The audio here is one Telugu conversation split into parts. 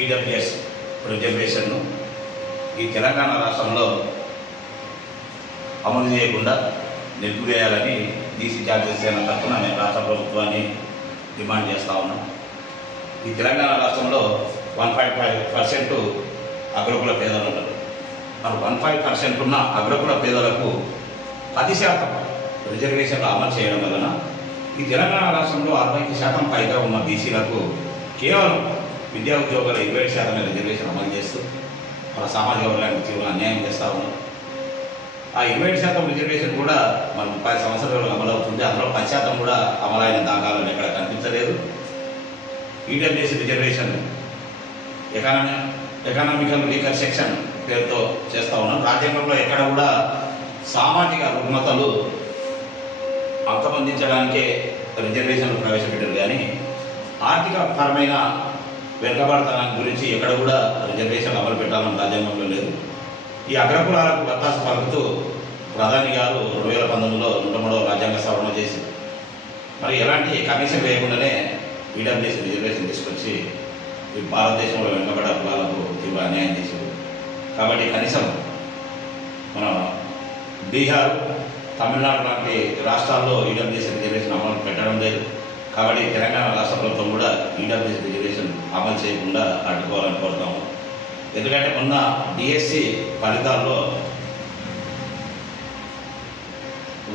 ఈడబ్ల్యూఎస్ రిజర్వేషన్ను ఈ తెలంగాణ రాష్ట్రంలో అమలు చేయకుండా నిలిపివేయాలని బీసీ జాతీయ సేన తరఫున మేము రాష్ట్ర ప్రభుత్వాన్ని డిమాండ్ చేస్తూ ఉన్నాం. ఈ తెలంగాణ రాష్ట్రంలో 1.5% అగ్రకుల పేదలు ఉంటారు. మరి 1.5% ఉన్న అగ్రకుల పేదలకు 10% రిజర్వేషన్లు అమలు చేయడం వలన ఈ తెలంగాణ రాష్ట్రంలో 60% పైగా ఉన్న బీసీలకు కేవలం విద్యా ఉద్యోగాల 27% రిజర్వేషన్ అమలు చేస్తూ మన సామాజిక వర్గానికి తీవ్ర అన్యాయం చేస్తూ ఉన్నారు. ఆ 27% రిజర్వేషన్ కూడా మన 30 సంవత్సరాలు అమలు అవుతుంది. అందులో 10% కూడా అమలైన దాఖలాలు ఎక్కడ కనిపించలేదు. EWS reservation economical weaker section పేరుతో చేస్తూ ఉన్నాం. రాజ్యాంగంలో ఎక్కడ కూడా సామాజిక రుగ్మతలు అంతమొందించడానికే రిజర్వేషన్లు ప్రవేశపెట్టారు, కానీ ఆర్థిక పరమైన వెనుకబడతనాన్ని గురించి ఎక్కడ కూడా రిజర్వేషన్ అమలు పెట్టాలని రాజ్యాంగంలో లేదు. ఈ అగ్రకులాలకు వత్తాసు పలుకుతూ ప్రధాని గారు 2019లో 103వ రాజ్యాంగ సవరణ చేసి మరి ఎలాంటి కమిషన్ వేయకుండానే ఈడబ్ల్యూఎస్ రిజర్వేషన్ తీసుకొచ్చి ఈ భారతదేశంలో వెనుకబడ్డ కులాలకు తీవ్ర అన్యాయం చేశారు. కాబట్టి కనీసం మన బీహార్, తమిళనాడు లాంటి రాష్ట్రాల్లో ఈడబ్ల్యూఎస్ రిజర్వేషన్ అమలు పెట్టడం లేదు. కాబట్టి తెలంగాణ రాష్ట్ర ప్రభుత్వం కూడా ఈడబ్ల్యూఎస్ రిజర్వేషన్ అమలు చేయకుండా అడ్డుకోవాలని కోరుతాము. ఎందుకంటే మొన్న డిఎస్సి ఫలితాల్లో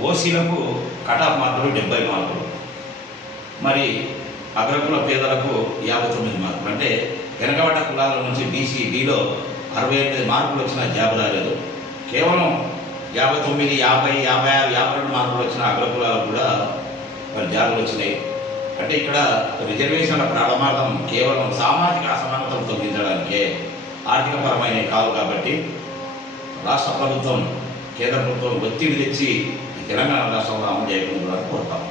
ఓసీలకు కటాఫ్ మార్కులు 70 మార్కులు, మరి అగ్రకుల పేదలకు 59 మార్కులు. అంటే వెనకబడ్డ కులాల నుంచి బీసీలో 68 మార్కులు వచ్చిన జాబు రాలేదు. కేవలం 59, 50, 56, 52 మార్కులు వచ్చిన అగ్రకులాలకు కూడా మరి జాబులు వచ్చినాయి. అంటే ఇక్కడ రిజర్వేషన్ల ప్రారంభం కేవలం సామాజిక అసమానతను తొలగించడానికే, ఆర్థికపరమైన కాదు. కాబట్టి రాష్ట్ర ప్రభుత్వం, కేంద్ర ప్రభుత్వం ఒత్తిడి తెచ్చి తెలంగాణ రాష్ట్రంలో అమలు చేయకుండా కోరుతాము.